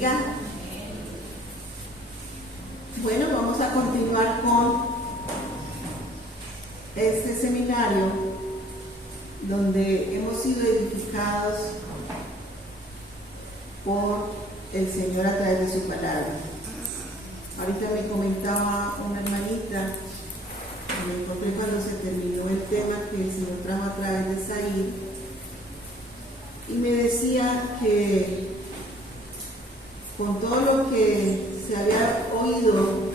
bendiga. Bueno, vamos a continuar con este seminario donde hemos sido edificados por el Señor a través de su palabra. Ahorita me comentaba una hermanita, me encontré cuando se terminó el tema que el Señor trajo a través de Saí, y me decía que con todo lo que se había oído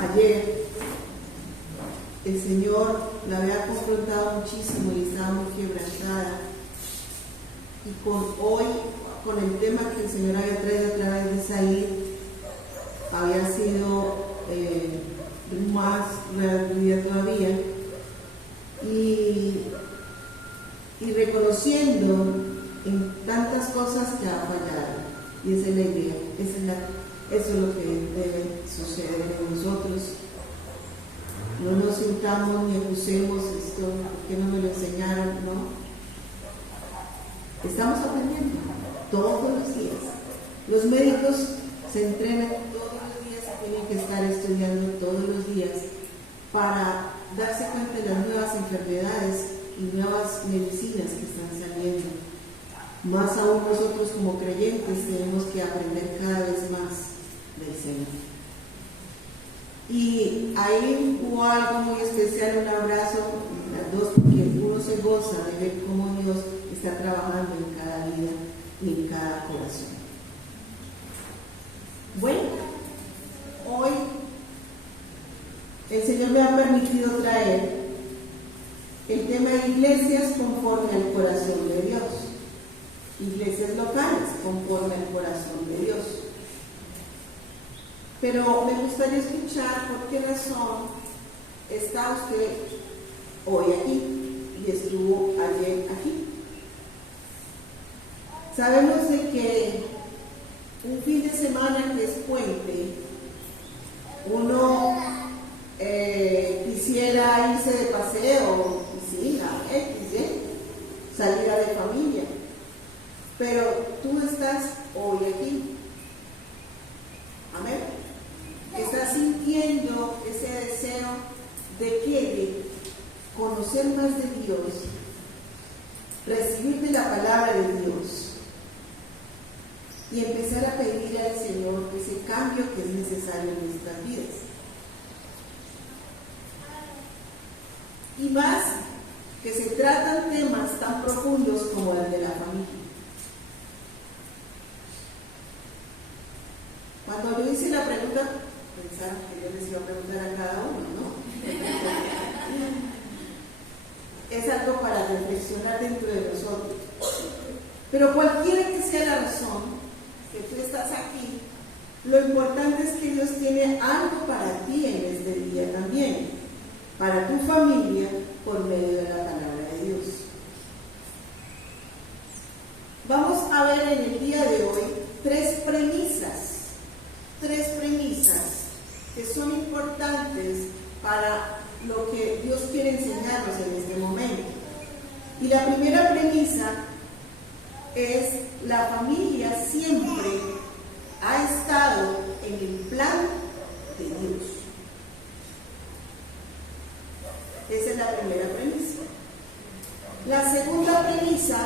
ayer, el Señor la había confrontado muchísimo y estaba muy quebrantada. Y con el tema que el Señor había traído a través de Saí, había sido más redargüida todavía. Y reconociendo en tantas cosas que ha fallado. Y esa es la idea, eso es lo que debe suceder en nosotros. No nos sintamos ni acusemos esto, porque no me lo enseñaron, ¿no? Estamos aprendiendo todos los días. Los médicos se entrenan todos los días y tienen que estar estudiando todos los días para darse cuenta de las nuevas enfermedades y nuevas medicinas que están saliendo. Más aún nosotros como creyentes tenemos que aprender cada vez más del Señor. Y ahí hubo algo muy especial, un abrazo, las dos, porque uno se goza de ver cómo Dios está trabajando en cada vida y en cada corazón. Bueno, hoy el Señor me ha permitido traer el tema de iglesias conforme al corazón de Dios. Iglesias locales conforme al corazón de Dios. Pero me gustaría escuchar por qué razón está usted hoy aquí y estuvo ayer aquí. Sabemos de que un fin de semana que es puente, uno quisiera irse de paseo, piscina, salida de familia. Pero tú estás hoy aquí. Amén. Estás sintiendo ese deseo de conocer más de Dios, recibir de la palabra de Dios y empezar a pedir al Señor ese cambio que es necesario en nuestras vidas. Y más que se tratan temas tan profundos como el de la familia. Cuando yo hice la pregunta, pensaron que yo les iba a preguntar a cada uno, ¿no? Es algo para reflexionar dentro de nosotros. Pero cualquiera que sea la razón que tú estás aquí, lo importante es que Dios tiene algo para ti en este día también, para tu familia, por medio de la palabra de Dios. Vamos a ver en el día de hoy tres premisas que son importantes para lo que Dios quiere enseñarnos en este momento. Y la primera premisa es: la familia siempre ha estado en el plan de Dios. Esa es la primera premisa. La segunda premisa.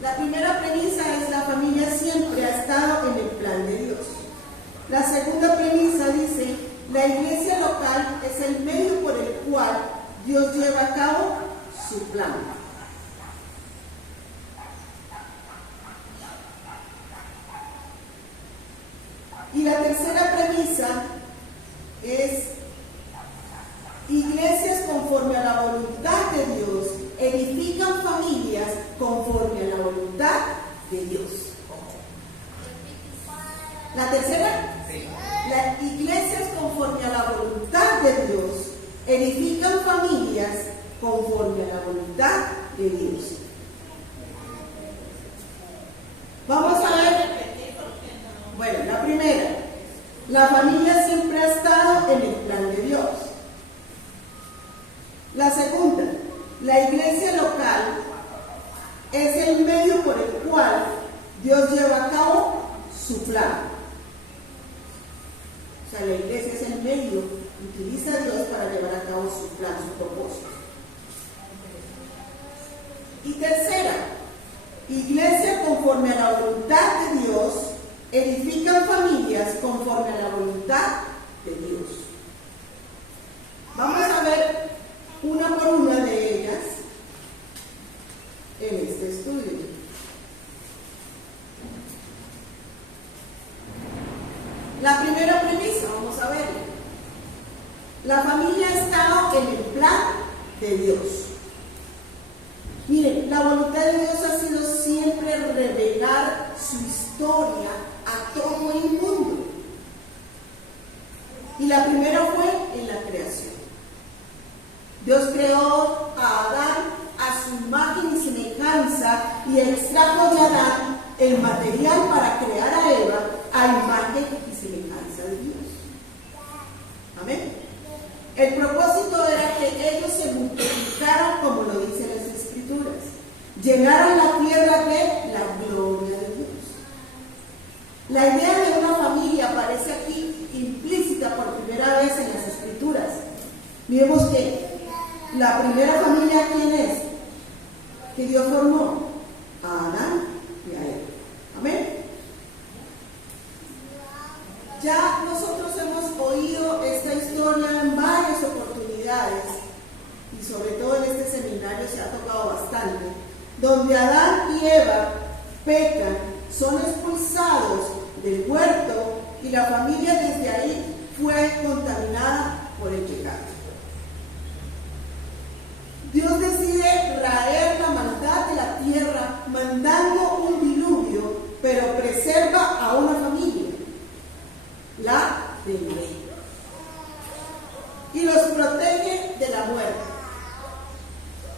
La primera premisa es: la familia siempre ha estado en el plan de Dios. La segunda premisa dice: la iglesia local es el medio por el cual Dios lleva a cabo su plan. Y la tercera premisa es: iglesias conforme a la voluntad de Dios edifican familias conforme a la voluntad de Dios. La tercera, las iglesias conforme a la voluntad de Dios edifican familias conforme a la voluntad de Dios. Vamos a ver. Bueno, la primera, la familia siempre ha estado en el plan de Dios. La segunda, la iglesia local Y tercera, iglesia conforme a la voluntad de Dios, edifican familias conforme a la voluntad de Dios. Vamos a ver una por una de ellas en este estudio. La primera premisa, vamos a verla. La familia ha estado en el plan de Dios. Miren, la voluntad de Dios ha sido siempre revelar su historia a todo el mundo. Y la primera fue en la creación. Dios creó a Adán a su imagen y semejanza y extrajo de Adán el material para crear a Eva a imagen y semejanza de Dios. Amén. El propósito era que ellos se multiplicaran, como lo dicen las Escrituras, llenaran la tierra de la gloria de Dios. La idea de una familia aparece aquí implícita por primera vez en las Escrituras. Miremos que la primera familia, ¿quién es? Que Dios formó a Adán y a Eva. Amén. Ya nosotros hemos oído esta historia en varias oportunidades y sobre todo en este seminario se ha tocado bastante, donde Adán y Eva pecan, son expulsados del huerto y la familia desde ahí fue contaminada por el pecado. Dios decide raer la maldad de la tierra mandando un diluvio, pero preserva a una familia, la de Noé, y los protege de la muerte.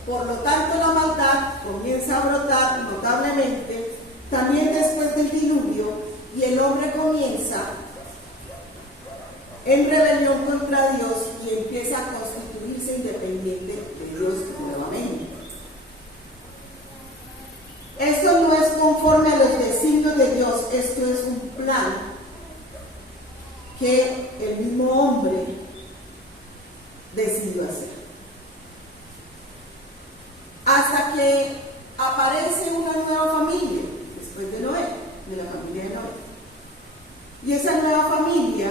Por lo tanto, la maldad comienza a brotar notablemente también después del diluvio y el hombre comienza en rebelión contra Dios y empieza a constituirse independiente de Dios nuevamente. Esto no es conforme a los designios de Dios, esto es un plan que el mismo hombre decidió hacer. Hasta que aparece una nueva familia, después de Noé, de la familia de Noé. Y esa nueva familia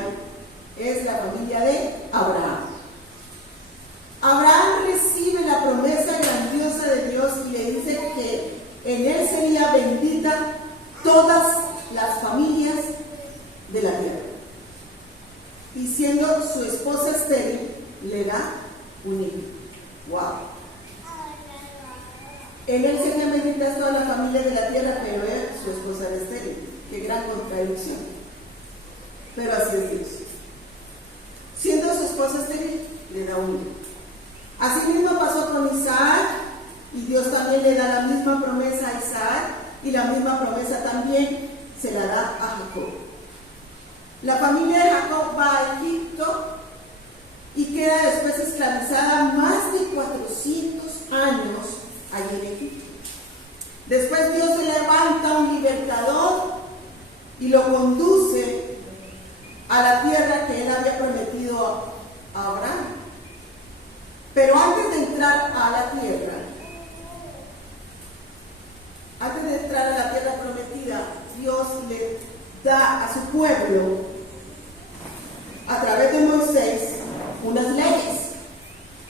es la familia de Abraham. Abraham recibe la promesa grandiosa de Dios y le dice que en él sería bendita todas las familias de la tierra. Y siendo su esposa estéril, le da un hijo. ¡Wow! En él serían benditas todas las familias de la tierra, pero él, su esposa era estéril. ¡Qué gran contradicción! Pero así es Dios. Siendo su esposa estéril, le da un hijo. Así mismo pasó con Isaac, y Dios también le da la misma promesa a Isaac, y la misma promesa también se la da a Jacob. La familia de Jacob va a Egipto y queda después esclavizada más de 400 años allí en Egipto. Después Dios se levanta un libertador y lo conduce a la tierra que él había prometido a Abraham. Pero antes de entrar a la tierra, prometida, Dios le da a su pueblo, a través de Moisés, unas leyes.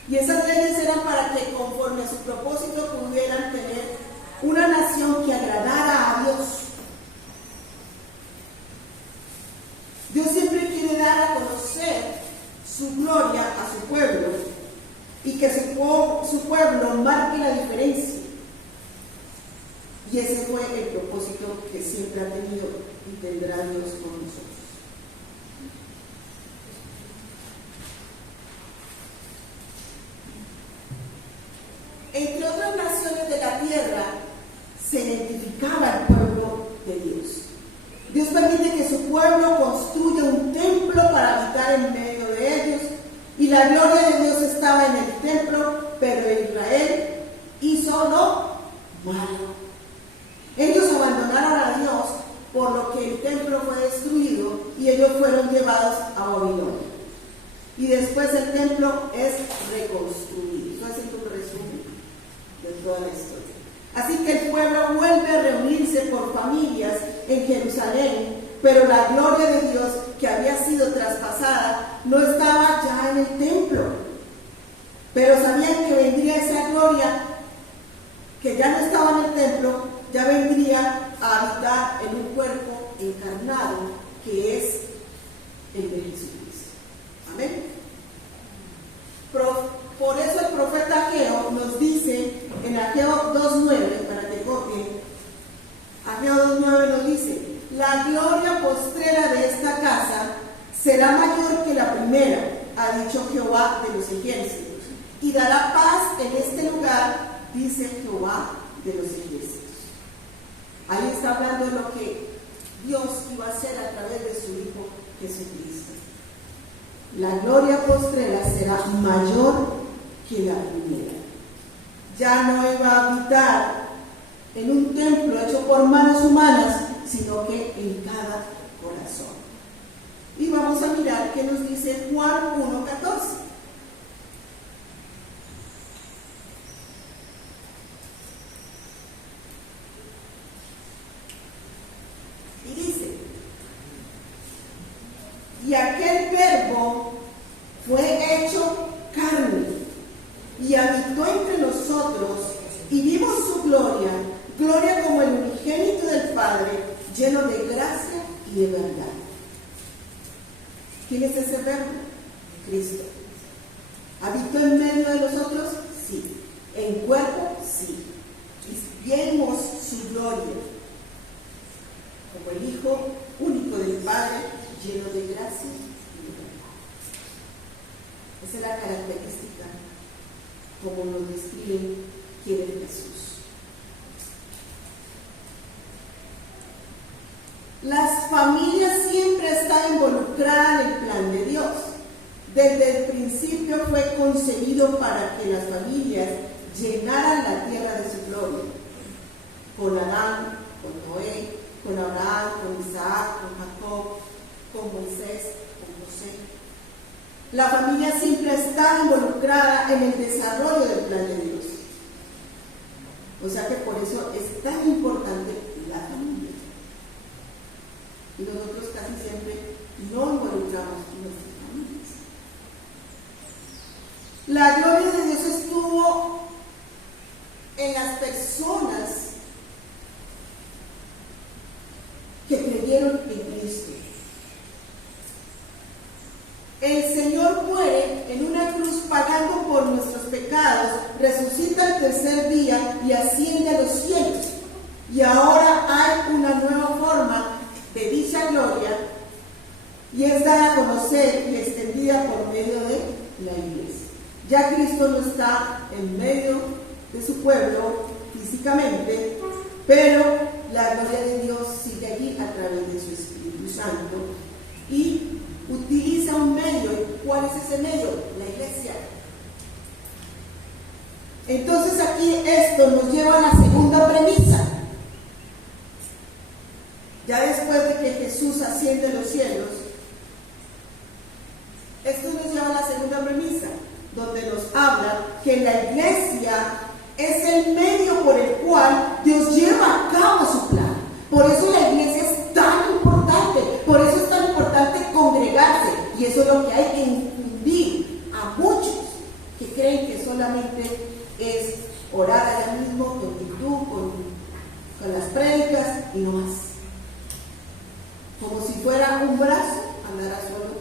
Y esas leyes eran para que, conforme a su propósito, pudieran tener una nación que agradara a Dios. Dios siempre quiere dar a conocer su gloria a su pueblo y que su pueblo marque la diferencia. Y ese fue el propósito que siempre ha tenido y tendrá Dios con nosotros. Entre otras naciones de la tierra se identificaba el pueblo de Dios. Dios permite que su pueblo construya un templo para habitar en medio de ellos, y la gloria de Dios estaba en el templo, pero Israel hizo lo malo. Ellos abandonaron a Dios, por lo que el templo fue destruido y ellos fueron llevados a Babilonia. Y después el templo es reconstruido. Estoy haciendo un resumen de toda la historia. Así que el pueblo vuelve a reunirse por familias en Jerusalén, pero la gloria de Dios que había sido traspasada no estaba ya en el templo. Pero sabían que vendría esa gloria que ya no estaba en el templo, ya vendría a habitar en un cuerpo encarnado, que es el de Jesucristo. Amén. Por eso el profeta Ageo nos dice en Ageo 2:9, para que copien, Ageo 2:9 nos dice: la gloria postrera de esta casa será mayor que la primera, ha dicho Jehová de los ejércitos, y dará paz en este lugar, dice Jehová de los ejércitos. Ahí está hablando de lo que Dios iba a hacer a través de su Hijo Jesucristo. La gloria postrera será mayor que la primera. Ya no iba a habitar en un templo hecho por manos humanas, sino que en cada corazón. Y vamos a mirar qué nos dice Juan 1:14. Y dice: y aquel verbo fue hecho carne y habitó entre nosotros, y vimos su gloria, gloria como el unigénito del Padre, lleno de gracia y de verdad. ¿Quién es ese verbo? Cristo. ¿Habitó en medio de nosotros? Sí. ¿En cuerpo? Sí. Y vimos su gloria como el Hijo único del Padre, lleno de gracia y de verdad. Esa es la característica como nos describe quién es Jesús. Las familias siempre están involucradas en el plan de Dios. Desde el principio fue concebido para que las familias llenaran la tierra de su gloria. Con Adán, con Noé, con Abraham, con Isaac, con Jacob, con Moisés, con José. La familia siempre está involucrada en el desarrollo del plan de Dios. O sea que por eso es tan importante la familia. Y nosotros casi siempre no involucramos en nuestras familias. La gloria de Dios estuvo en las personas que creyeron en Cristo. El Señor muere en una cruz pagando por nuestros pecados, resucita el tercer día y asciende a los cielos. Y ahora hay una nueva forma de dicha gloria y es dada a conocer y extendida por medio de la iglesia. Ya Cristo no está en medio de su pueblo físicamente, pero la gloria de Dios sigue allí a través de su Espíritu Santo y utiliza un medio. ¿Cuál es ese medio? La iglesia. Entonces aquí esto nos lleva a la segunda premisa. Ya después de que Jesús asciende a los cielos, esto nos lleva a la segunda premisa, donde nos habla que la iglesia es el medio por el cual Dios lleva a cabo su plan. Por eso la iglesia es tan importante, por eso es tan importante congregarse, y eso es lo que hay que infundir a muchos que creen que solamente es orar allá mismo con YouTube, con las prédicas y no más. Como si fuera un brazo, andará solo,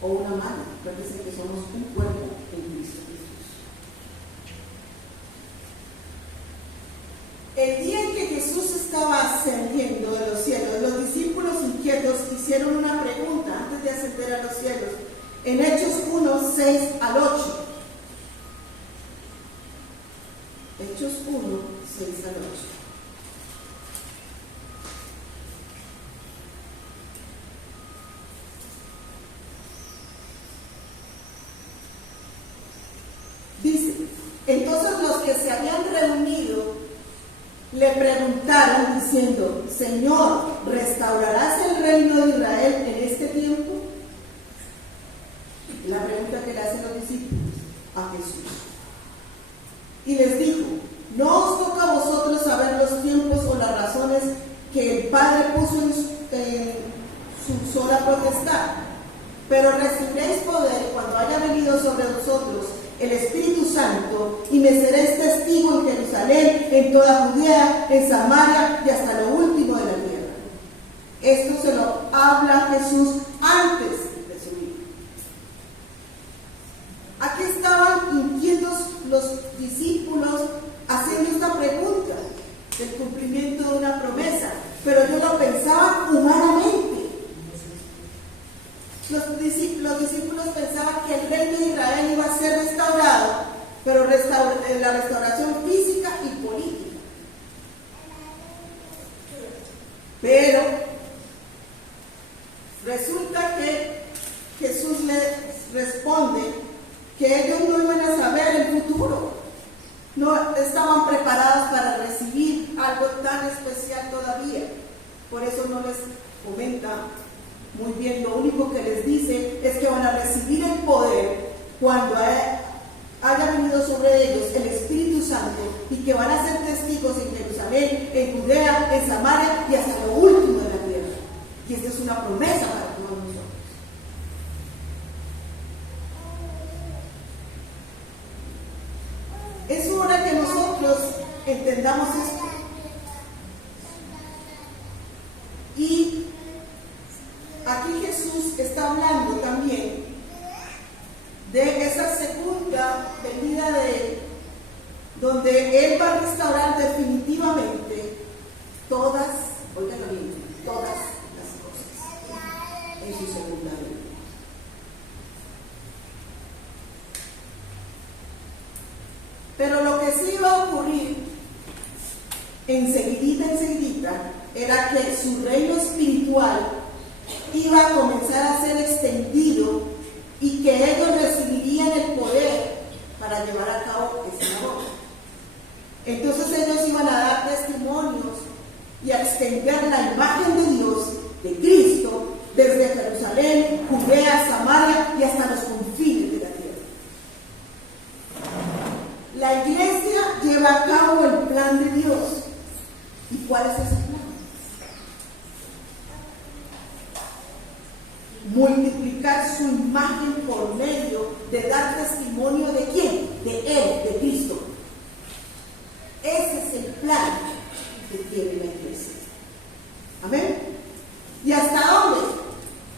o una mano. Recuerden que somos un cuerpo en Cristo Jesús. El día en que Jesús estaba ascendiendo de los cielos, los discípulos inquietos hicieron una pregunta antes de ascender a los cielos, en Hechos 1, 6 al 8. Hechos 1, 6 al 8. Dice: entonces los que se habían reunido le preguntaron diciendo: Señor, ¿restaurarás el reino de Israel en este tiempo? La pregunta que le hacen los discípulos a Jesús. Y les dijo: No os toca a vosotros saber los tiempos o las razones que el Padre puso en su sola potestad, pero recibiréis poder cuando haya venido sobre vosotros el Espíritu Santo, y me seréis testigo en Jerusalén, en toda Judea, en Samaria y hasta lo último de la tierra. Esto se lo habla Jesús antes de subir. Aquí estaban inquietos los discípulos haciendo esta pregunta del cumplimiento de una promesa, pero ellos lo pensaban humanamente. Los discípulos pensaban que el reino de Israel iba a ser restaurado, pero la restauración física y política. Pero resulta que Jesús les responde que ellos no iban a saber el futuro, no estaban preparados para recibir algo tan especial todavía. Por eso no les comenta muy bien. Lo único que les dice es que van a recibir el poder cuando haya venido sobre ellos el Espíritu Santo, y que van a ser testigos en Jerusalén, en Judea, en Samaria y hasta lo último de la tierra. Y esta es una promesa para todos nosotros. Es hora que nosotros entendamos esto. Y aquí Jesús está hablando también de esa segunda venida de Él, donde Él va a restaurar definitivamente todas, óigalo bien, todas las cosas en su segunda venida. Pero lo que sí iba a ocurrir enseguidita, era que su reino espiritual iba a comenzar a ser extendido, y que ellos recibirían el poder para llevar a cabo esa labor. Entonces ellos iban a dar testimonios y a extender la imagen de Dios, de Cristo, desde Jerusalén, Judea, Samaria y hasta los confines de la tierra. La iglesia lleva a cabo el plan de Dios. ¿Y cuál es ese plan? Multiplicar su imagen por medio de dar testimonio de ¿quién? De Él, de Cristo. Ese es el plan que tiene la iglesia. Amén. ¿Y hasta dónde?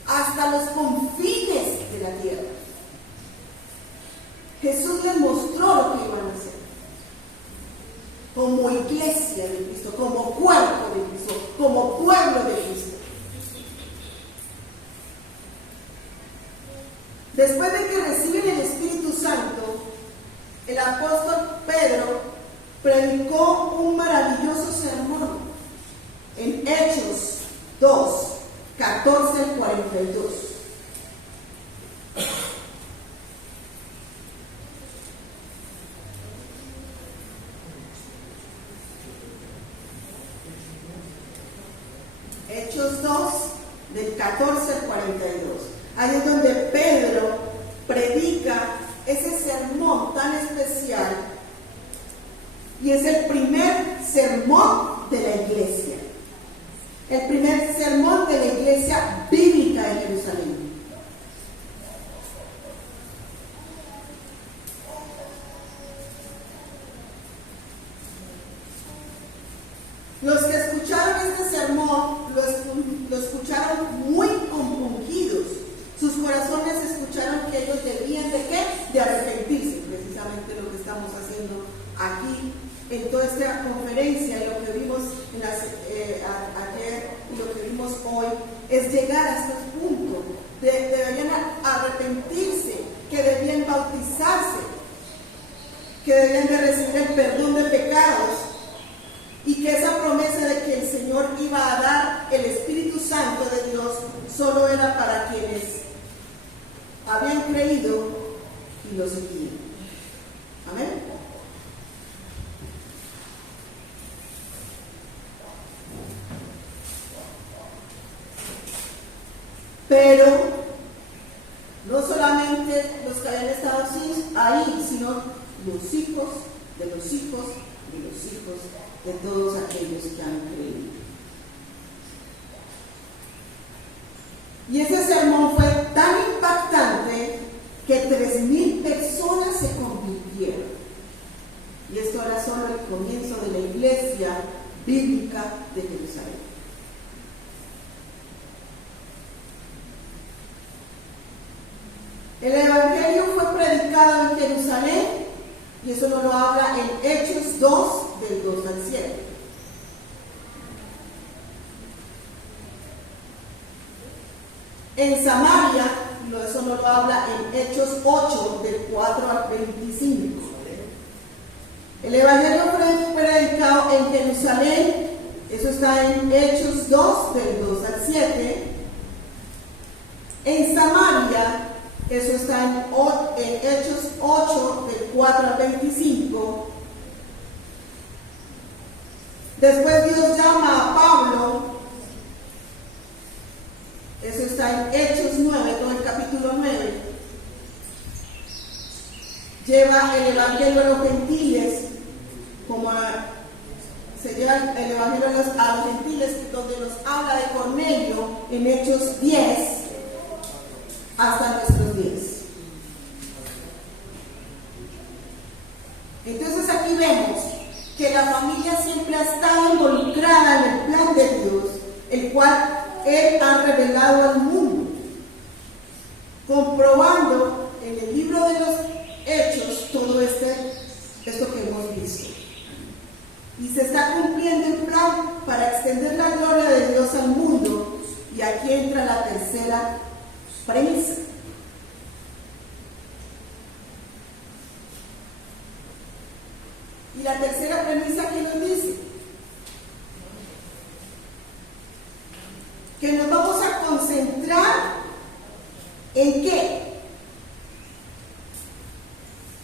Hasta los confines de la tierra. Jesús les mostró lo que iban a hacer. Como iglesia de Cristo, como cuerpo de Cristo, como pueblo de Cristo. Después de que reciben el Espíritu Santo, el apóstol Pedro predicó un maravilloso sermón en Hechos 2, 14 al 42. Hechos 2, del 14 al 42. Ahí es donde Pedro predica ese sermón tan especial, y es el primer sermón de la iglesia, el primer sermón de la iglesia bíblica de Jerusalén. Los que escucharon este sermón lo escucharon muy compungidos. Sus corazones escucharon que ellos debían ¿de qué? De arrepentirse, precisamente lo que estamos haciendo aquí en toda esta conferencia. Y lo que vimos ayer y lo que vimos hoy es llegar hasta el punto debían arrepentirse, que debían bautizarse, que debían de recibir el perdón de pecados, y que esa promesa de que el Señor iba a dar el Espíritu Santo de Dios solo era para quienes habían creído y lo seguían. Amén. Pero no solamente los que habían estado ahí, sino los hijos de los hijos de todos aquellos que han creído. Y ese sermón fue tan impactante que 3,000 personas se convirtieron. Y esto era solo el comienzo de la iglesia bíblica de Jerusalén. El Evangelio fue predicado en Jerusalén, y eso nos lo habla en Hechos 2, del 2 al 7. En Samaria, eso nos lo habla en Hechos 8, del 4 al 25. El Evangelio fue predicado en Jerusalén, eso está en Hechos 2, del 2 al 7. En Samaria, eso está en Hechos 8, del 4 al 25. Después Dios llama a Pablo, eso está en Hechos 9, todo el capítulo 9. Lleva el Evangelio a los gentiles, se lleva el Evangelio a los gentiles, donde nos habla de Cornelio en Hechos 10 hasta nuestros días. Entonces aquí vemos que la familia siempre ha estado involucrada en el plan de Dios, el cual Él ha revelado al mundo, comprobando en el libro de los Hechos todo esto que hemos visto. Y se está cumpliendo el plan para extender la gloria de Dios al mundo, y aquí entra la tercera premisa. Y la tercera premisa, ¿qué nos dice? Que nos vamos a concentrar en qué?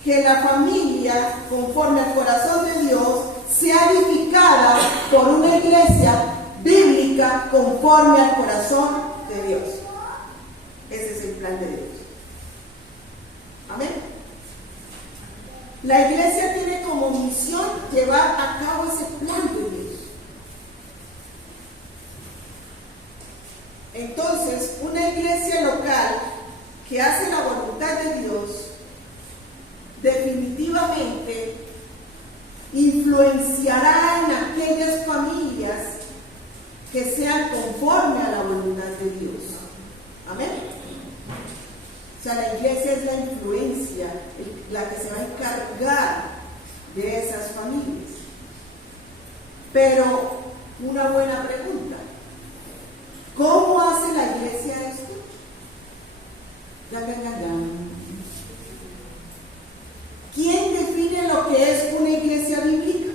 Que la familia, conforme al corazón de Dios, sea edificada por una iglesia bíblica conforme al corazón de Dios. Ese es el plan de Dios. Amén. La iglesia tiene como misión llevar a cabo ese plan de Dios. Entonces, una iglesia local que hace la voluntad de Dios definitivamente influenciará en aquellas familias que sean conforme a la voluntad de Dios. Amén. O sea, la iglesia es la influencia, la que se va a encargar de esas familias. Pero una buena pregunta: ¿cómo hace la iglesia esto? ¿Quién define lo que es una iglesia bíblica?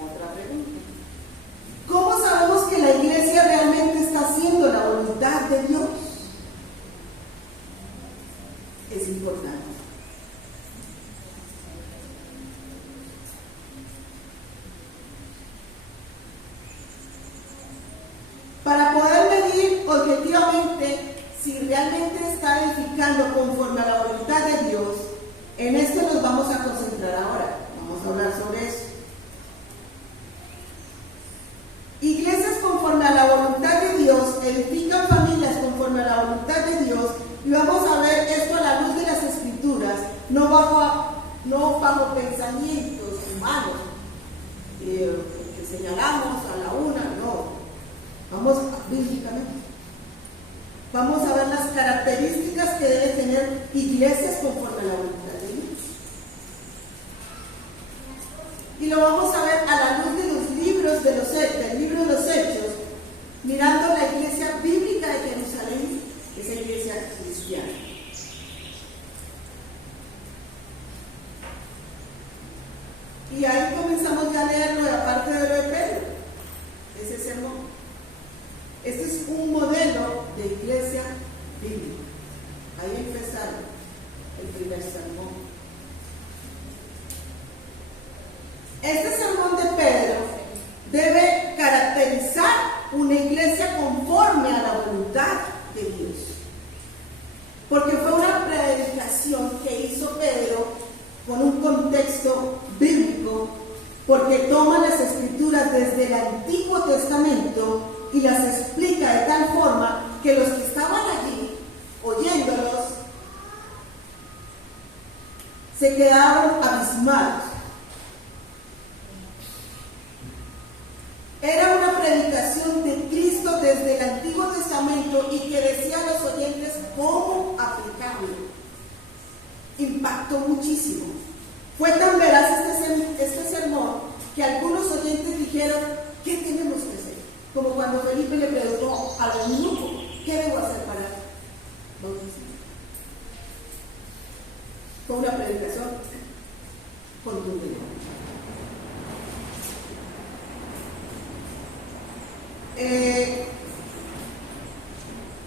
Otra pregunta. ¿Cómo sabemos que la iglesia realmente está haciendo la voluntad de Dios? Es importante. Para poder medir objetivamente si realmente está edificando conforme a la voluntad de Dios, en esto nos vamos a concentrar ahora. Vamos a hablar sobre eso. Iglesias conforme a la voluntad de Dios edifican familias conforme a la voluntad de Dios, y vamos a ver esto a la luz de las Escrituras, no bajo pensamientos humanos que señalamos a la una, no. Vamos bíblicamente. Vamos a ver las características que deben tener iglesias conforme a la voluntad de Dios. Y lo vamos a ver a la luz de los libros del libro de los Hechos, mirando la iglesia bíblica de Jerusalén, esa iglesia cristiana. Y ahí comenzamos ya a leer la parte de lo de Pedro, ese sermón. Este es un modelo de iglesia bíblica. Ahí empezaron el primer sermón. Este sermón de Pedro debe caracterizar una iglesia conforme a la voluntad de Dios, porque fue una predicación que hizo Pedro porque toma las escrituras desde el Antiguo Testamento y las explica de tal forma que los que estaban allí oyéndolos se quedaron abismados. Era una predicación de Cristo desde el Antiguo Testamento y que decía a los oyentes cómo aplicarlo. Impactó muchísimo. Fue tan veraz este sermón que algunos oyentes dijeron, ¿qué tenemos que hacer? Como cuando Felipe le preguntó al eunuco, ¿qué debo hacer para bautizarme? Fue una predicación contundente.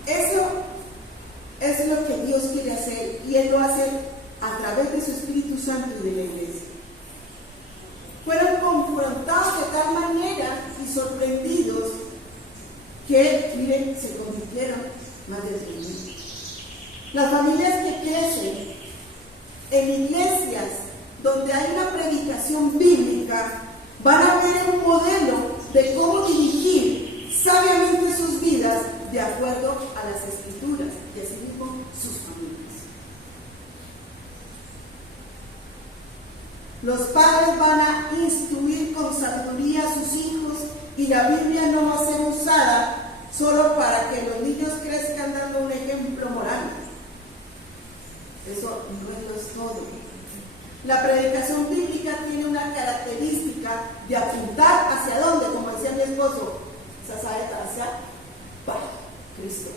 Eso es lo que Dios quiere hacer y Él lo hace a través de su Espíritu Santo y de la iglesia. Fueron confrontados de tal manera y sorprendidos que, miren, se convirtieron más de 3,000. Las familias que crecen en iglesias donde hay una predicación bíblica van a ver un modelo de cómo dirigir sabiamente sus vidas de acuerdo a las Escrituras y asimismo sus familias. Los padres van a instruir con sabiduría a sus hijos y la Biblia no va a ser usada solo para que los niños crezcan dando un ejemplo moral. Eso no es todo. La predicación bíblica tiene una característica de apuntar hacia dónde, como decía mi esposo, esa saeta hacia Cristo.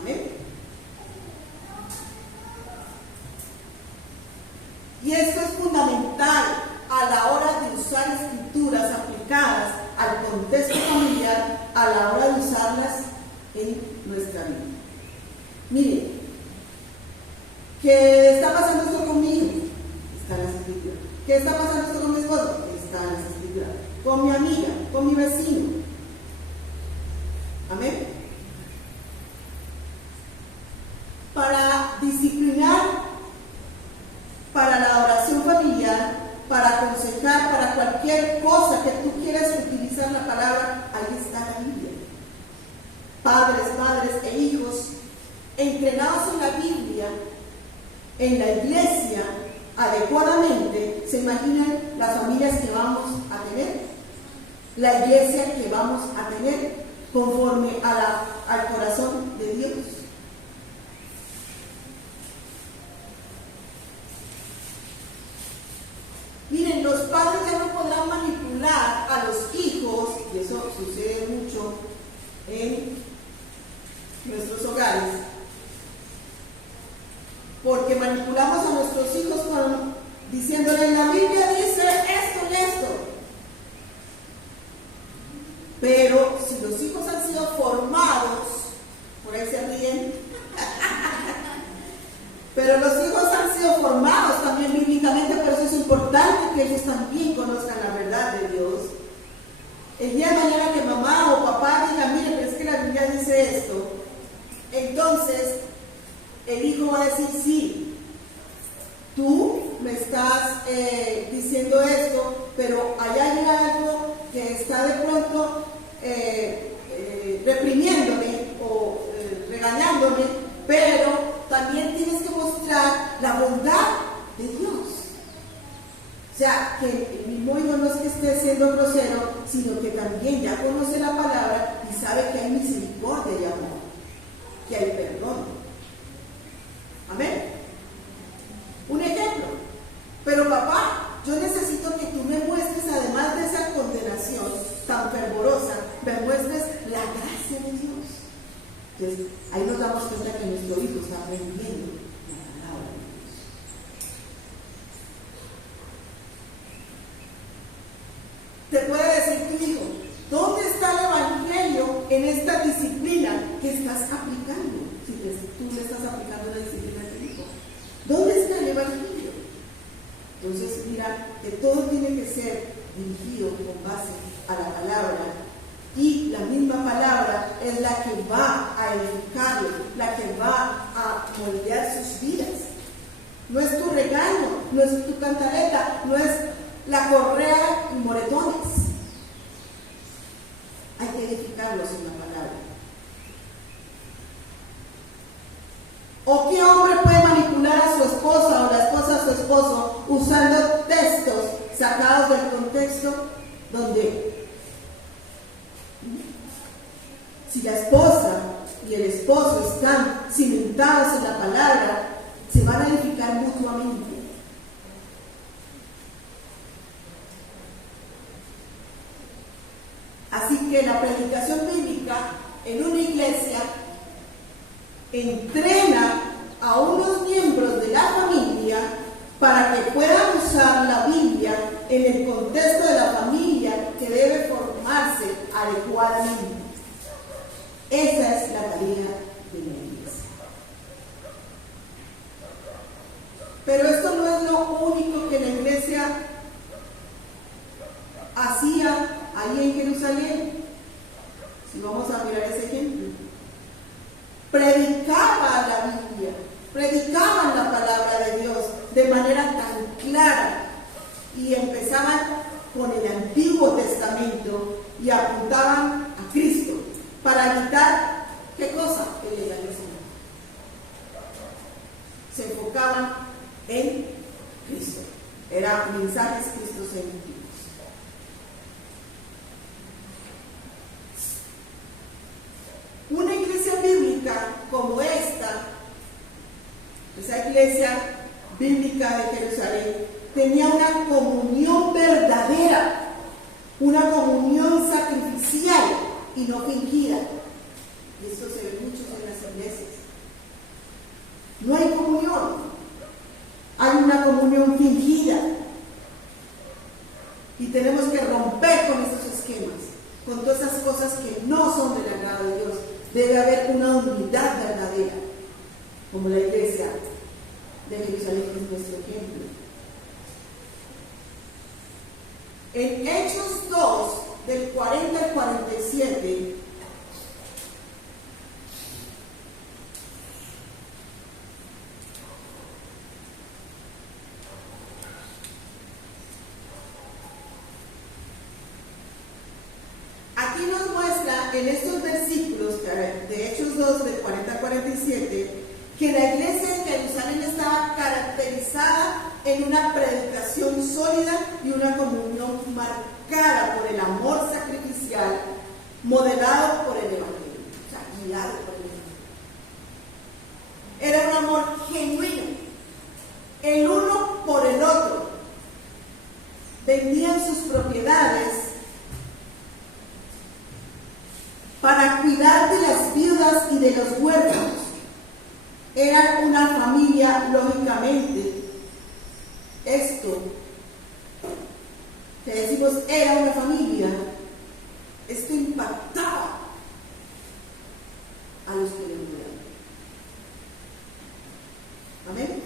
Amén. Y esto es fundamental a la hora de usar escrituras aplicadas al contexto familiar, a la hora de usarlas en nuestra vida. Miren, ¿qué está pasando esto conmigo? Está en las escrituras. ¿Qué está pasando esto con mi esposo? Está en las escrituras. Con mi amiga, con mi vecino. Amén. Para disciplinar, para la oración familiar, para aconsejar, para cualquier cosa que tú quieras utilizar la palabra, ahí está la Biblia. Padres, madres e hijos entrenados en la Biblia, en la iglesia, adecuadamente, ¿se imaginan las familias que vamos a tener? La iglesia que vamos a tener conforme al corazón de Dios. Miren, los padres ya no podrán manipular a los hijos, y eso sucede mucho en nuestros hogares, porque manipulamos a nuestros hijos diciéndole, la Biblia dice esto y esto. Pero si los hijos han sido formados, por ahí se ríen, pero los hijos han sido formados también bíblicamente, por eso es importante que ellos también conozcan la verdad de Dios. El día de mañana que mamá o papá diga, mire, pero es que la Biblia dice esto, entonces el hijo va a decir, sí, tú me estás diciendo esto, pero allá hay algo que está de pronto reprimiéndome o regañándome, pero también tienes que mostrar la bondad de Dios. O sea, que el mismo hijo no es que esté siendo grosero, sino que también ya conoce la palabra y sabe que hay misericordia y amor, que hay perdón. Amén. Un ejemplo. Pero papá, yo necesito que tú me muestres, además de esa condenación tan fervorosa, me muestres la gracia de Dios. Entonces, ahí nos damos cuenta que nuestro hijo está aprendiendo la palabra de Dios. Te puede decir tu hijo, ¿dónde está el evangelio en esta disciplina que estás aplicando? Si tú le estás aplicando la disciplina a tu hijo, ¿dónde está el evangelio? Entonces, mira, que todo tiene que ser dirigido con base a la palabra, y la misma palabra es la que va a educarlo, la que va a moldear sus vidas. No es tu regaño, no es tu cantaleta, no es la correa y moretones. Hay que edificarlos en la palabra. ¿O qué hombre puede manipular a su esposa o la esposa a su esposo usando textos sacados del contexto donde si la esposa y el esposo están cimentados en la palabra, se van a edificar mutuamente? Así que la predicación bíblica en una iglesia entrena a unos miembros de la familia para que puedan usar la Biblia en el contexto de la familia que debe formarse adecuadamente. Esa es la tarea de la iglesia. Pero esto no es lo único que la iglesia hacía ahí en Jerusalén. Si vamos a mirar ese ejemplo, predicaba la Biblia, predicaban la palabra de Dios de manera tan clara y empezaban con el Antiguo Testamento y apuntaban a Cristo para evitar, ¿qué cosa? El legalismo. Se enfocaban en Cristo. Eran mensajes cristocéntricos. Una iglesia bíblica como esta, esa iglesia bíblica de Jerusalén, tenía una comunión verdadera, una comunión sacrificial y no fingida. Y esto se ve mucho en las iglesias. No hay comunión, hay una comunión fingida. Y tenemos que romper con esos esquemas, con todas esas cosas que no son del agrado de Dios. Debe haber una unidad verdadera, como la iglesia de Jerusalén, que es nuestro ejemplo. En Hechos 2, del 40 al 47, aquí nos muestra en estos versículos de Hechos 2, del 40 al 47, que la iglesia de Jerusalén estaba caracterizada en una predicación sólida y una comunión marcada por el amor sacrificial, modelado por el Evangelio, o sea, guiado por el Evangelio. Era un amor genuino, el uno por el otro. Vendían sus propiedades para cuidar de las viudas y de los huérfanos. Era una familia, lógicamente. Esto que decimos era una familia, esto impactaba a los que le murieron. Amén.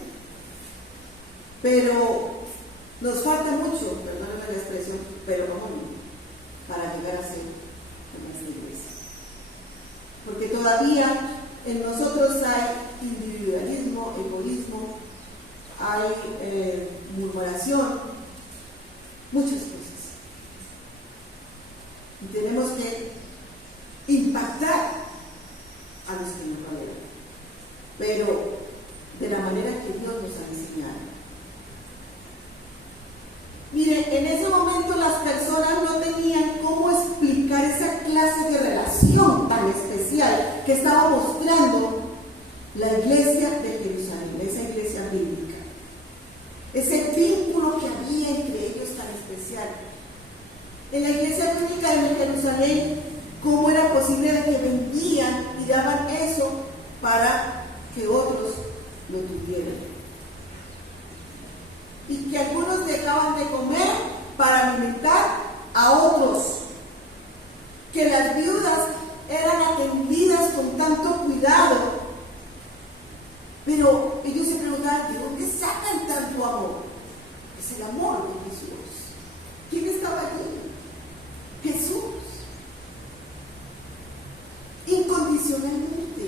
Pero nos falta mucho, perdónenme la expresión, pero no, para llegar a ser como esta iglesia. Porque todavía en nosotros hay individualismo, egoísmo, hay murmuración, muchas cosas. Y tenemos que impactar a los que nos rodean, pero de la manera que Dios nos ha enseñado. Mire, en ese momento las personas no tenían cómo explicar esa clase de relación tan especial que estaba mostrando la iglesia de Jerusalén, esa iglesia bíblica. Ese vínculo que había entre ellos tan especial. En la iglesia bíblica de Jerusalén, ¿cómo era posible de que vendían y daban eso para que otros lo tuvieran? Y que algunos dejaban de comer para alimentar a otros, que las viudas eran atendidas con tanto cuidado, pero ellos se preguntaban, ¿de dónde sacan tanto amor? Es el amor de Jesús. ¿Quién estaba allí? Jesús. Incondicionalmente.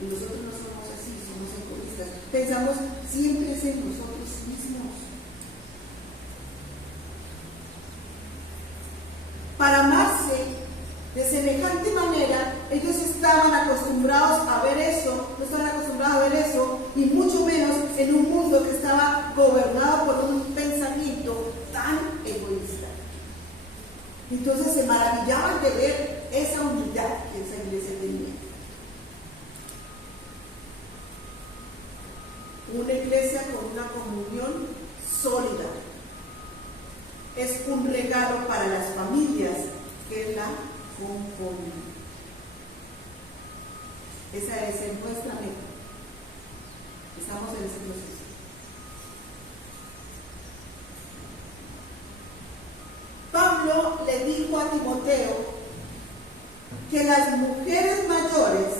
Y nosotros no somos así, somos egoístas. Pensamos siempre es en nosotros mismos. para amarse de semejante manera. Ellos estaban acostumbrados a ver eso, no estaban acostumbrados a ver eso, y mucho menos en un mundo que estaba gobernado por un pensamiento tan egoísta. Entonces se maravillaban de ver esa unidad que esa iglesia tenía. Una iglesia con una comunión sólida. Es un regalo para las familias, que es la conformidad. Esa es nuestra meta. Estamos en ese proceso. Pablo le dijo a Timoteo que las mujeres mayores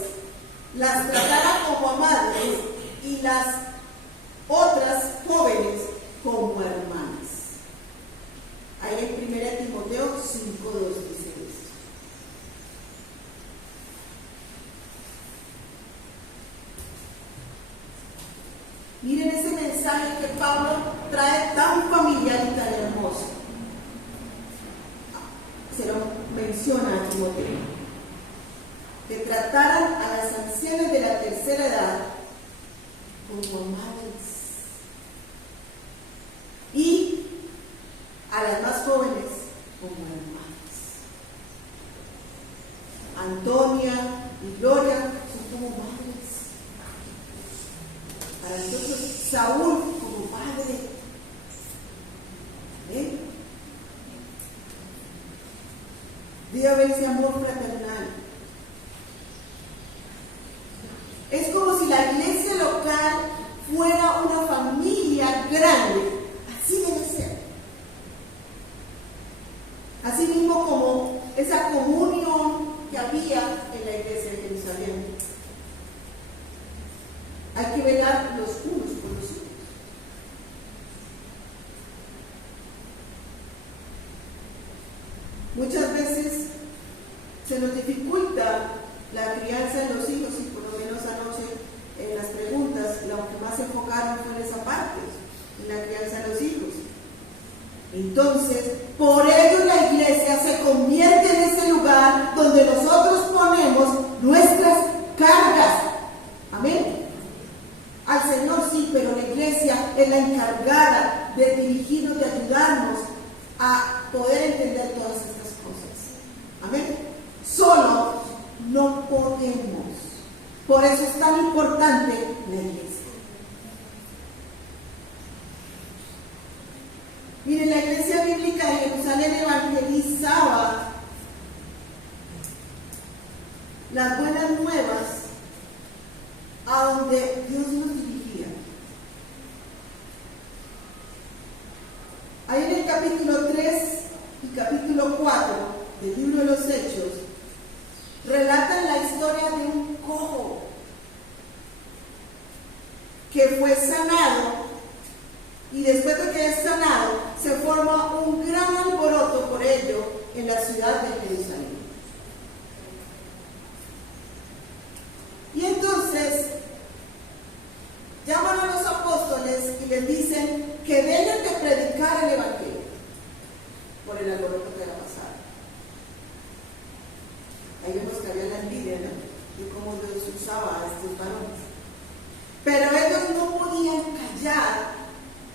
las tratara como a madres y las otras jóvenes como hermanas. Ahí en 1 Timoteo 5:2 dice esto. Miren ese mensaje que Pablo trae tan familiar y tan hermoso. Se lo menciona a Timoteo. Que trataran a las ancianas de la tercera edad como madres y a las más jóvenes como hermanas. Antonia y Gloria son como madres. Para nosotros, Saúl como padre. Debe haber ese amor fraternal. Es como si la iglesia local fuera una familia grande. Así debe ser. Así mismo como esa comunión que había en la iglesia de Jerusalén. Hay que velar los unos por los otros. Muchas veces se nos dificulta la crianza de los hijos, y por lo menos anoche en las preguntas lo que más se enfocaron fue en esa parte, en la crianza de los hijos. Entonces, por ello la iglesia se convierte en ese lugar donde nosotros ponemos nuestras cargas. Amén. Al Señor sí, pero la iglesia es la encargada de dirigirnos, de ayudarnos a poder entender todas estas cosas. Amén. Solo no podemos. Por eso es tan importante la iglesia. Miren, la iglesia bíblica de Jerusalén evangelizaba las buenas nuevas a donde Dios nos dirigía. Ahí en el capítulo 3 y capítulo 4 del libro de los Hechos relatan la historia de un cojo que fue sanado, y después de que es sanado se forma un gran alboroto por ello en la ciudad de Jerusalén. Y entonces llaman a los apóstoles y les dicen que deben de predicar el evangelio por el alboroto que había pasado. Ahí vemos que había la envidia, ¿no? De cómo Dios usaba a estos varones. Pero ellos no podían callar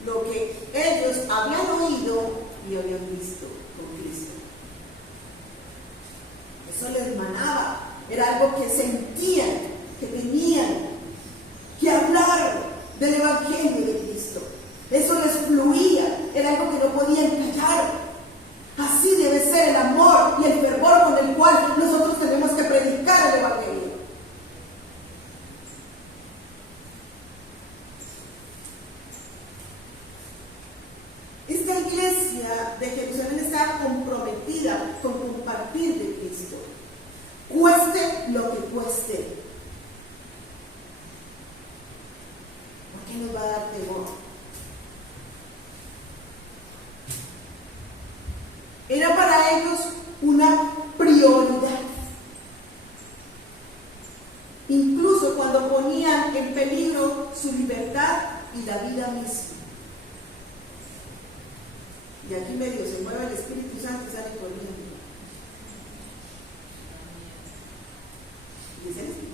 lo que ellos habían oído y habían visto con Cristo. Eso les emanaba, era algo que sentían, que tenían que hablar del evangelio de Cristo. Eso les fluía, era algo que no podían callar. Así debe ser el amor y el fervor con el cual nosotros tenemos que predicar el evangelio. Esta iglesia de Jerusalén está comprometida con compartir de Cristo, cueste lo que cueste. ¿Por qué nos va a dar temor? Era para ellos una prioridad. Incluso cuando ponían en peligro su libertad y la vida misma. Y aquí medio se mueve el Espíritu Santo y sale corriendo. dice el Espíritu.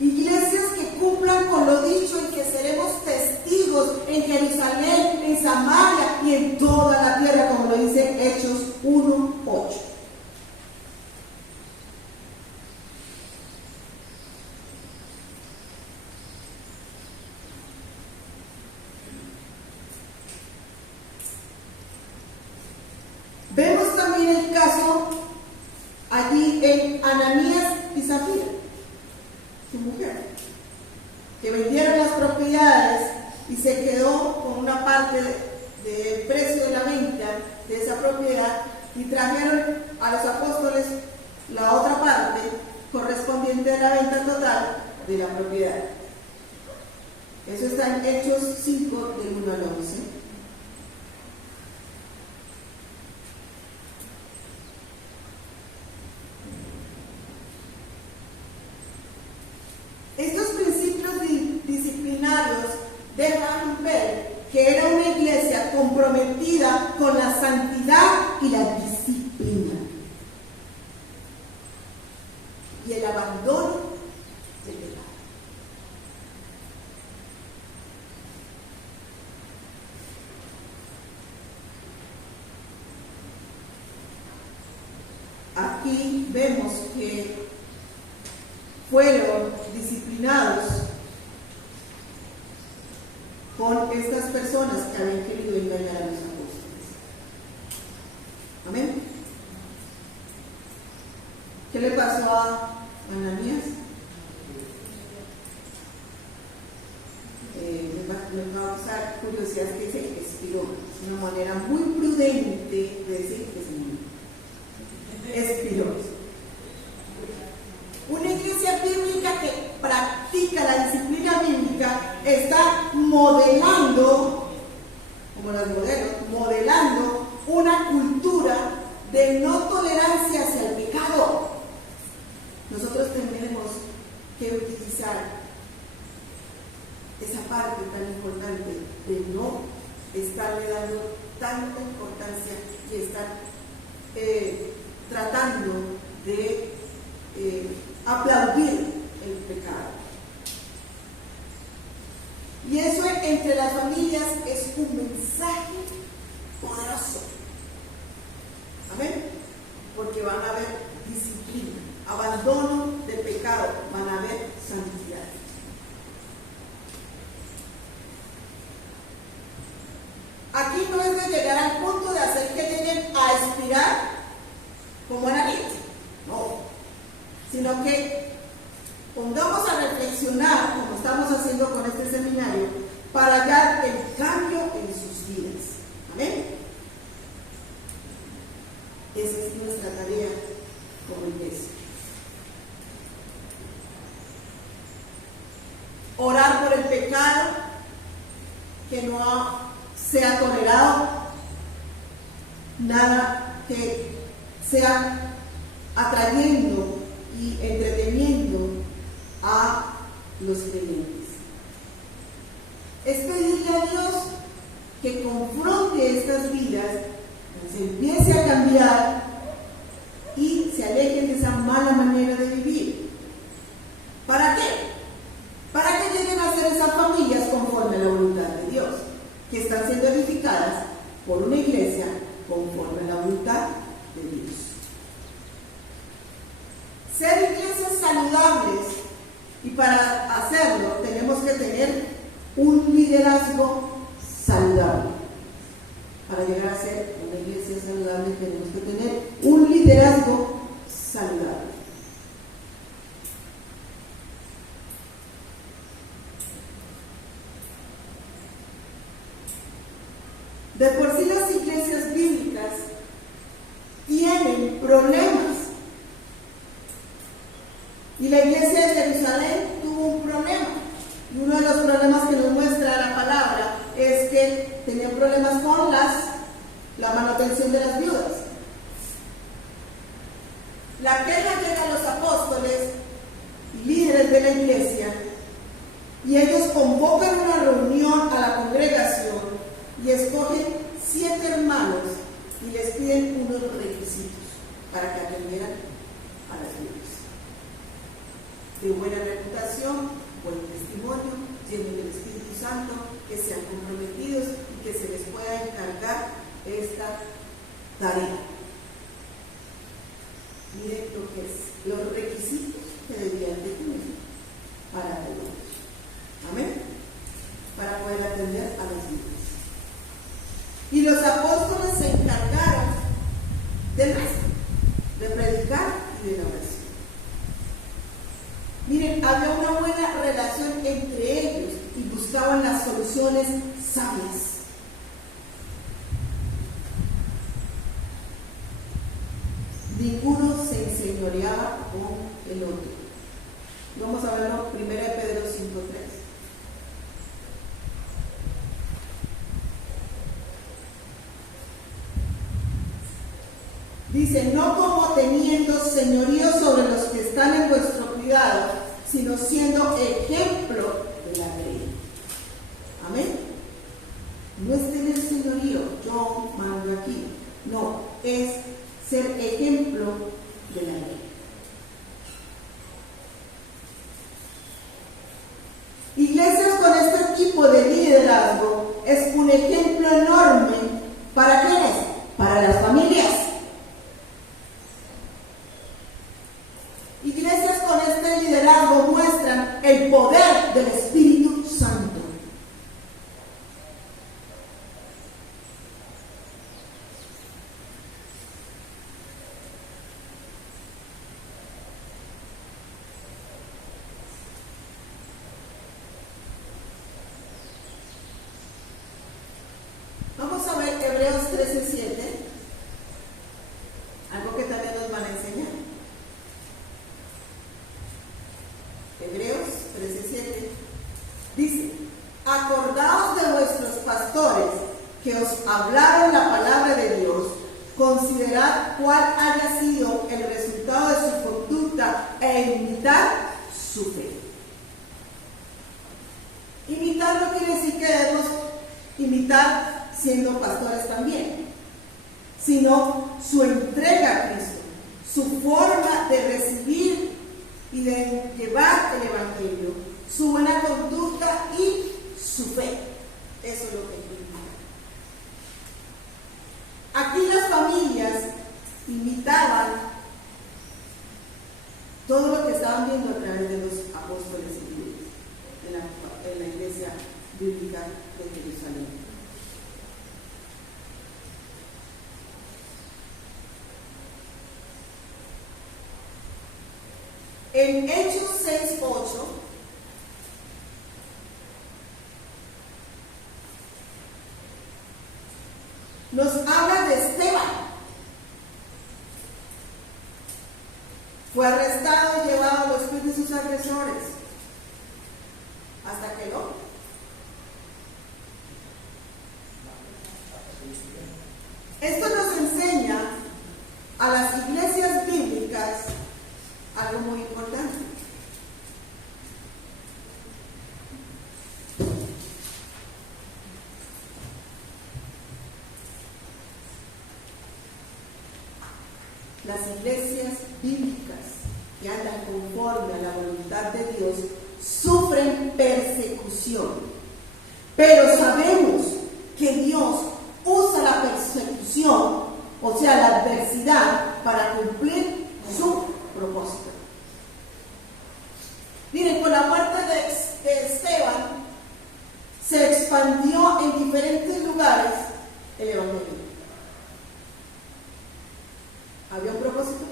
Iglesias que cumplan con lo dicho y que seremos testigos en Jerusalén, en Samaria y en toda la tierra, como lo dice Hechos 1:8. Vemos también el caso allí en Ananías y Zafira, su mujer, que vendieron las propiedades y se quedó con una parte del precio de la venta de esa propiedad y trajeron a los apóstoles la otra parte correspondiente a la venta total de la propiedad. Eso está en Hechos 5, del 1 al 11. Estos principios disciplinarios dejan ver que era una iglesia comprometida con la santidad y la disciplina y el abandono del pecado. Aquí vemos que fueron disciplinados con estas personas que habían querido engañar a los apóstoles. Amén. ¿Qué le pasó a Ananías? Me va a causar curiosidad que dice que expiró. Es una manera muy prudente de decir que se murió. Expiró. Una iglesia bíblica que practica la disciplina bíblica está modelando, como los modelos, modelando una cultura de no tolerancia hacia el pecado. Nosotros tenemos que utilizar esa parte tan importante de no estarle dando tanta importancia y estar tratando de aplaudir el pecado. Y eso entre las familias es un mensaje poderoso. Amén. Porque van a haber disciplina, abandono del pecado, van a haber santidad. Aquí no es de llegar al punto de hacer que lleguen a expirar como era antes, no, sino que pongamos a reflexionar, como estamos haciendo con este seminario, para hallar el cambio en sus vidas. Amén. Esa es nuestra tarea como iglesia. Orar por el pecado que no sea tolerado, nada que sea atrayendo y entreteniendo a los creyentes. Es pedirle a Dios que confronte estas vidas, que se empiece a cambiar y se alejen de esa mala manera de vivir. ¿Para qué? Para que lleguen a ser esas familias conforme a la voluntad de Dios, que están siendo edificadas por una iglesia conforme a la voluntad de Dios. Ser iglesias saludables, y para hacerlo tenemos que tener un liderazgo saludable. Para llegar a ser una iglesia saludable tenemos que tener un liderazgo saludable. De por sí las iglesias bíblicas tienen problemas. Y la iglesia de Jerusalén tuvo un problema. Y uno de los problemas que nos muestra la palabra es que tenía problemas con la manutención de las viudas. La queja llega a los apóstoles y líderes de la iglesia, y ellos convocan una reunión a la congregación y escogen 7 hermanos y les piden unos requisitos para que atendieran a las viudas. De buena reputación, buen testimonio, llenos del Espíritu Santo, que sean comprometidos y que se les pueda encargar esta tarea. Miren lo que es, los requisitos que debían de tener para atenderlos. Amén. Para poder atender a las viudas. Y los apóstoles se encargaron del resto, de predicar y de la oración. Miren, había una buena relación entre ellos y buscaban las soluciones sabias. Ninguno se enseñoreaba con el otro. Vamos a verlo 1 Pedro 5:3. Dice, no como teniendo señorío sobre los que están en vuestro cuidado, sino siendo ejemplo de la ley. Amén. No es tener señorío, yo mando aquí. No, es ser ejemplo de la ley. Iglesias con este tipo de liderazgo es un ejemplo enorme. ¿Para quiénes? Para las familias. Iglesias con este liderazgo muestran el poder del Espíritu Santo. Vamos a ver Hebreos 13:7, algo que también nos van a enseñar. Hebreos 13:7 dice, acordaos de vuestros pastores que os hablaron la palabra de Dios, considerad cuál haya sido el resultado de su conducta e imitad su fe. Imitar no quiere decir que debemos imitar siendo pastores también, sino su entrega a Cristo, su forma de recibir y de llevar el Evangelio, su buena conducta y su fe. Eso es lo que implica. Aquí las familias imitaban todo lo que estaban viendo a través de los apóstoles y en la iglesia bíblica de Jerusalén. En Hechos 6:8 nos habla de Esteban. Fue arrestado y llevado a los pies de sus agresores hasta que no. Esto nos enseña a las iglesias bíblicas algo muy importante. Las iglesias bíblicas que andan conforme a la voluntad de Dios sufren persecución, pero sabemos que Dios usa la persecución, o sea, la adversidad, para cumplir su propósito. Miren, con la muerte de Esteban se expandió en diferentes lugares el Evangelio. ¿Había un propósito?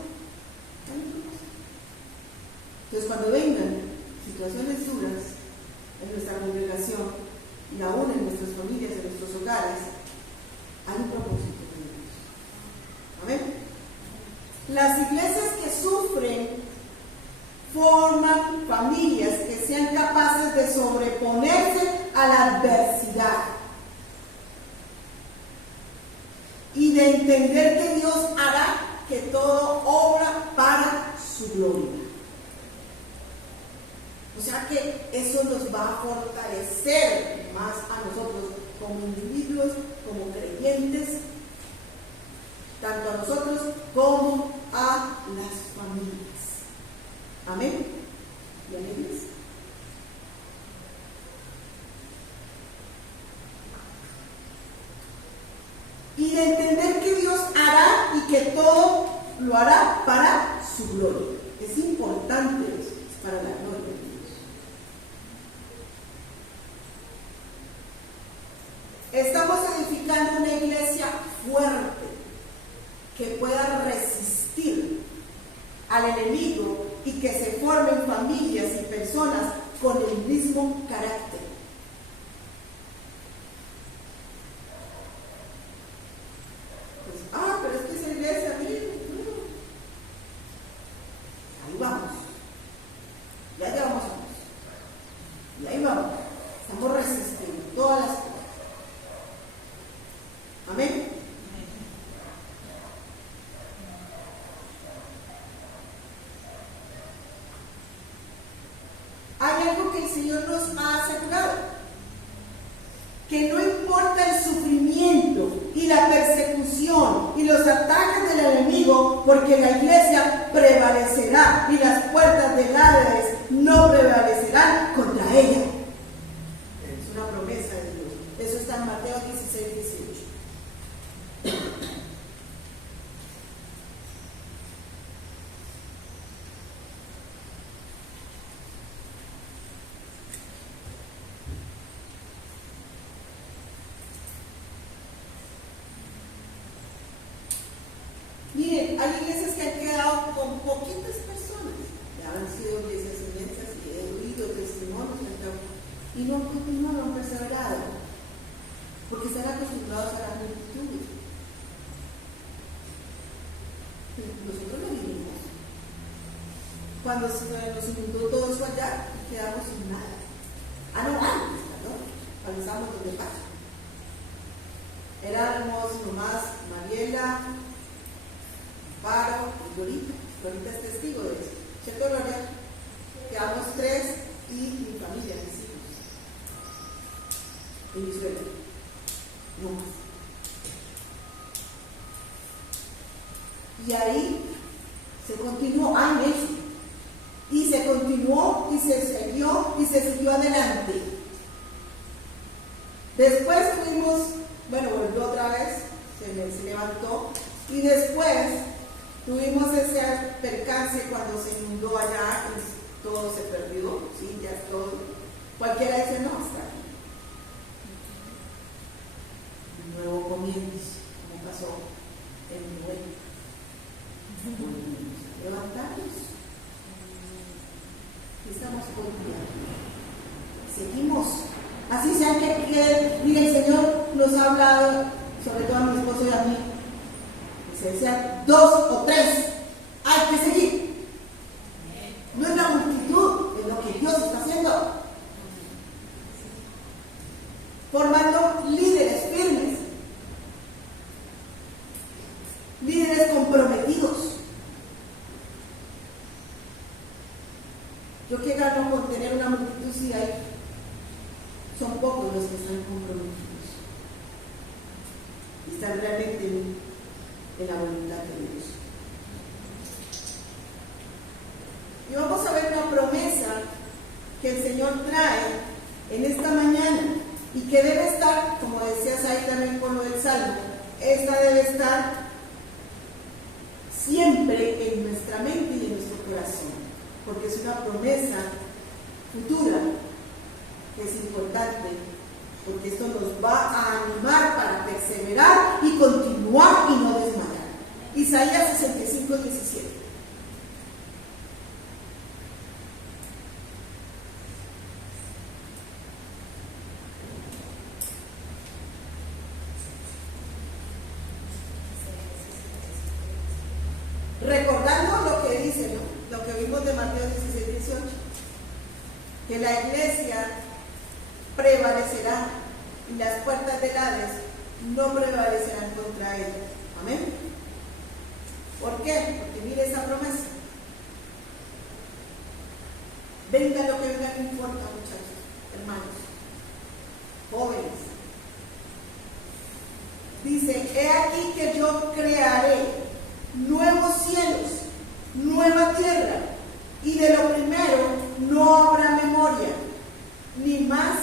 Hay un propósito. Entonces, cuando vengan situaciones duras en nuestra congregación y aún en nuestras familias, en nuestros hogares, hay un propósito de Dios. Amén. Las iglesias que sufren forman familias que sean capaces de sobreponerse a la adversidad y de entender que Dios hará que todo obra para su gloria. O sea que eso nos va a fortalecer más a nosotros como individuos, como creyentes, tanto a nosotros como a las familias. Amén. ¿Y amén? Y de entender que Dios hará y que todo lo hará para su gloria. Es importante eso, es para la gloria de Dios. Estamos edificando una iglesia fuerte que pueda resistir al enemigo y que se formen familias y personas con el mismo carácter. Pero es que esa iglesia, miren, ahí vamos, ya llevamos años, y ahí vamos, estamos resistiendo todas las cosas. Amén. Hay algo que el Señor nos ha asegurado, que no importa el sufrimiento y la persecución y los ataques del enemigo, porque la iglesia prevalecerá y las puertas del Hades no prevalecerán contra ella. Es una promesa de Dios. Eso está en Mateo 16, 18. Miren, hay iglesias que han quedado con poquitas personas, ya han sido iglesias inmensas y he oído testimonios y no han perseverado, porque están acostumbrados a la multitud. Nosotros lo vivimos. Cuando nos inundó todo eso allá, quedamos sin nada. No antes, perdón, cuando estábamos donde Pacho. Éramos nomás Mariela, Paro y Dorita. Dorita es testigo de eso. ¿Cierto, Gloria? Quedamos 3 y mi familia, mis hijos. Y mi suegra. No más. Y ahí se continuó, en eso. Y se continuó y se siguió adelante. Después tuvimos, volvió otra vez, se levantó. Y después tuvimos ese percance cuando se inundó allá, pues todo se perdió, ¿sí? Ya todo. Cualquiera dice, no, está aquí. Un nuevo comienzo, como pasó en Noé. Volvimos a levantarnos. Y estamos por día. Seguimos. Así sea que, mire, el Señor nos ha hablado, sobre todo a mi esposo y a mí. Sean 2 o 3, hay que seguir. No es la multitud, es lo que Dios está haciendo. Formando líderes firmes, líderes comprometidos. Yo qué gano con tener una multitud si son pocos los que están comprometidos y están realmente en la voluntad de Dios. Y vamos a ver una promesa que el Señor trae en esta mañana y que debe estar, como decías ahí también con lo del Salmo, esta debe estar siempre en nuestra mente y en nuestro corazón, porque es una promesa futura que es importante, porque esto nos va a animar para perseverar y continuar y no desmayar. Isaías 65, 17. Recordando lo que dice, ¿no? Lo que vimos de Mateo 16, 18, que la iglesia prevalecerá y las puertas del Hades no prevalecerán contra ella. Amén. ¿Por qué? Porque mire esa promesa. Venga lo que venga, no importa, muchachos, hermanos, jóvenes, que yo crearé nuevos cielos, nueva tierra, y de lo primero no habrá memoria, ni más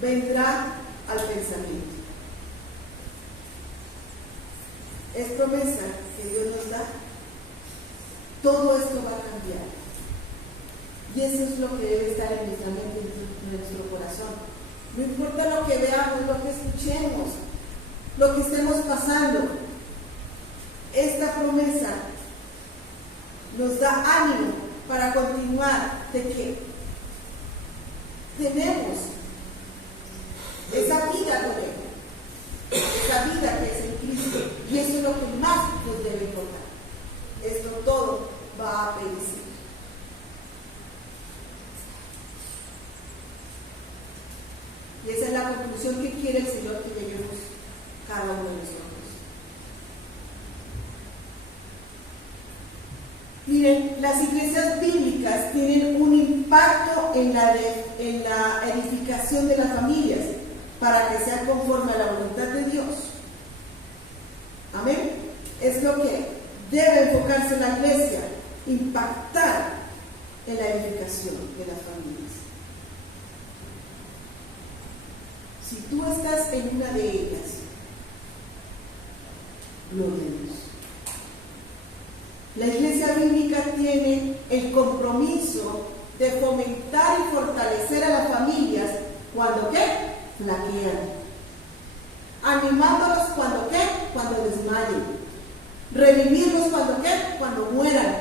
vendrá al pensamiento. Es promesa que Dios nos da. Todo esto va a cambiar. Y eso es lo que debe estar en nuestra mente, en nuestro corazón. No importa lo que veamos, lo que escuchemos, lo que estemos pasando. Esta promesa nos da ánimo para continuar, de que tenemos esa vida con Él, esa vida que es en Cristo, y eso es lo que más nos debe importar. Esto todo va a perecer. Y esa es la conclusión que quiere el Señor que lleguemos cada uno de nosotros. Miren, las iglesias bíblicas tienen un impacto en la edificación de las familias para que sean conforme a la voluntad de Dios. Amén. Es lo que debe enfocarse en la iglesia, impactar en la edificación de las familias. Si tú estás en una de ellas, gloria a Dios. La iglesia bíblica tiene el compromiso de fomentar y fortalecer a las familias cuando ¿qué? Flaquean. Animándolos cuando ¿qué? Cuando desmayen. Revivirlos cuando ¿qué? Cuando mueran.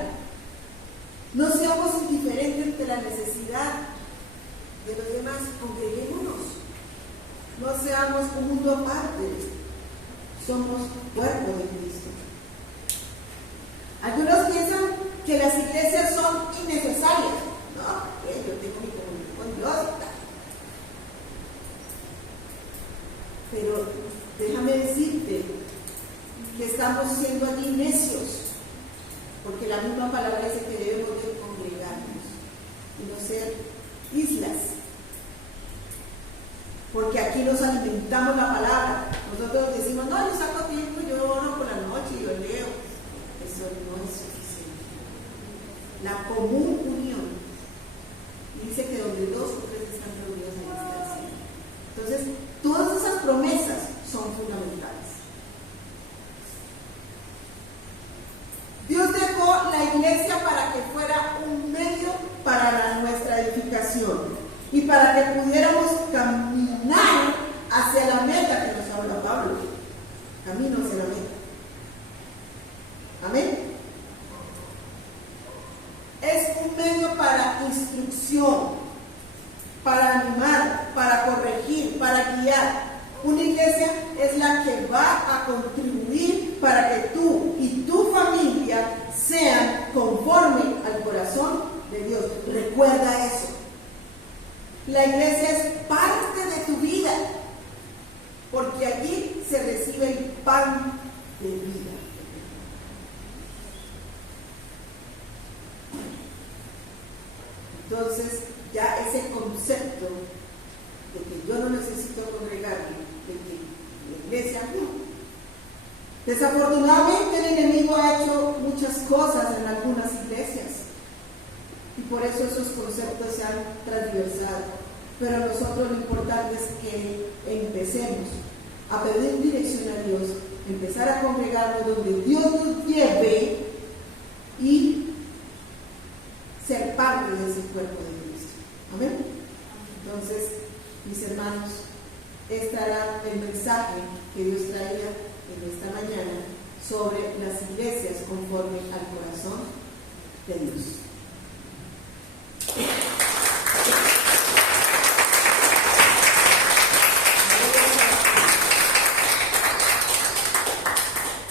No seamos indiferentes ante la necesidad de los demás, congreguémonos. No seamos un mundo aparte. Somos cuerpo de Cristo. Algunos piensan que las iglesias son innecesarias. No, yo tengo mi comunión con Dios. Pero déjame decirte que estamos siendo allí necios, porque la misma palabra dice que debemos de congregarnos y no ser islas. Porque aquí nos alimentamos la palabra. Nosotros decimos, no, yo saco tiempo, yo oro por la noche y yo leo. Eso no es suficiente. La común unión dice que donde 2 o 3 están reunidos en esta ciudad. Entonces, todas esas promesas son fundamentales. Dios dejó la iglesia para que fuera un medio para nuestra edificación y para que pudiéramos caminar hacia la meta que nos habla Pablo. Camino hacia la meta. Amén. Es un medio para instrucción, para animar, para corregir, para guiar. Una iglesia es la que va a contribuir para que tú y tu familia sean conforme al corazón de Dios. Recuerda eso. La iglesia es parte de tu vida, porque allí se recibe el pan de vida. Entonces, ya ese concepto de que yo no necesito congregarme, de que la iglesia no. Desafortunadamente el enemigo ha hecho muchas cosas en algunas iglesias y por eso esos conceptos se han transversado. Pero nosotros lo importante es que empecemos a pedir dirección a Dios, empezar a congregarnos donde Dios nos lleve y ser parte de ese cuerpo de Cristo. Amén. Entonces, mis hermanos, este era el mensaje que Dios traía en esta mañana sobre las iglesias conforme al corazón de Dios.